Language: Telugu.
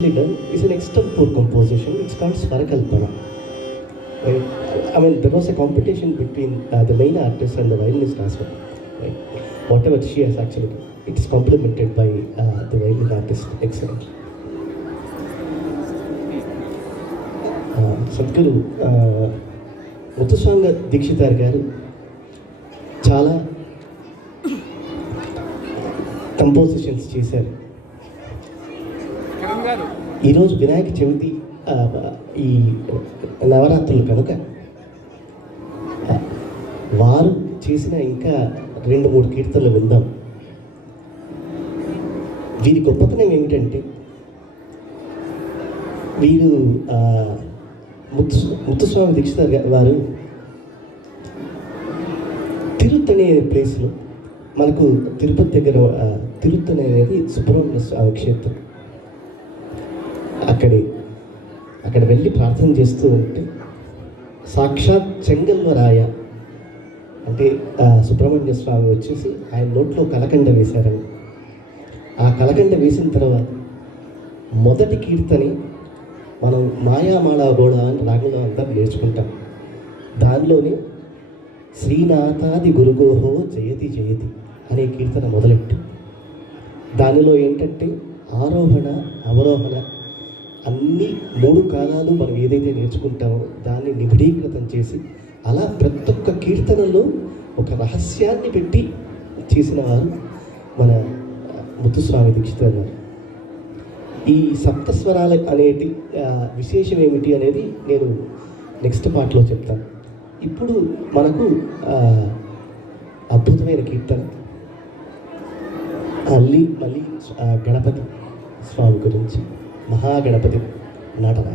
done is an extempore composition. It's called Swarakalpana. Right? I mean, there was a competition between the main artist and the violinist as well. Right? Whatever she has actually done, it's complemented by the violin artist. Excellent. Sadhguru Muthuswami Dikshitar గారు చాలా కంపోజిషన్స్ చేశారు. ఈరోజు వినాయక చవితి ఈ నవరాత్రులు కనుక వారు చేసిన ఇంకా 2-3 కీర్తనలు విందాం. వీరి గొప్పతనం ఏమిటంటే వీరు ముత్తుస్వామి దీక్షితార్ వారు తిరుత్తు అనే ప్లేస్లో, మనకు తిరుపతి దగ్గర తిరుత్తు అనేది సుబ్రహ్మణ్య స్వామి క్షేత్రం. అక్కడ వెళ్ళి ప్రార్థన చేస్తూ ఉంటే సాక్షాత్ చెంగల్వరాయ అంటే సుబ్రహ్మణ్య స్వామి వచ్చేసి ఆయన నోట్లో కలకండ వేశారని. ఆ కలకండ వేసిన తర్వాత మొదటి కీర్తని మనం మాయామాళా గోడ అని రాగంలో అంతా నేర్చుకుంటాం. దానిలోనే శ్రీనాథాది గురుగోహో జయతి జయతి అనే కీర్తన మొదలెట్టు. దానిలో ఏంటంటే ఆరోహణ అవరోహణ అన్ని 3 కాలాలు మనం ఏదైతే నేర్చుకుంటామో దాన్ని నిబిడీకృతం చేసి అలా ప్రతి ఒక్క కీర్తనలో ఒక రహస్యాన్ని పెట్టి చేసిన వారు మన ముత్తుస్వామి దీక్షితార్ గారు. ఈ సప్తస్వరాలు అనేది విశేషం ఏమిటి అనేది నేను నెక్స్ట్ పార్ట్లో చెప్తాను. ఇప్పుడు మనకు అద్భుతమైన కీర్తన మళ్ళీ గణపతి స్వామి గురించి, మహాగణపతి నాటన.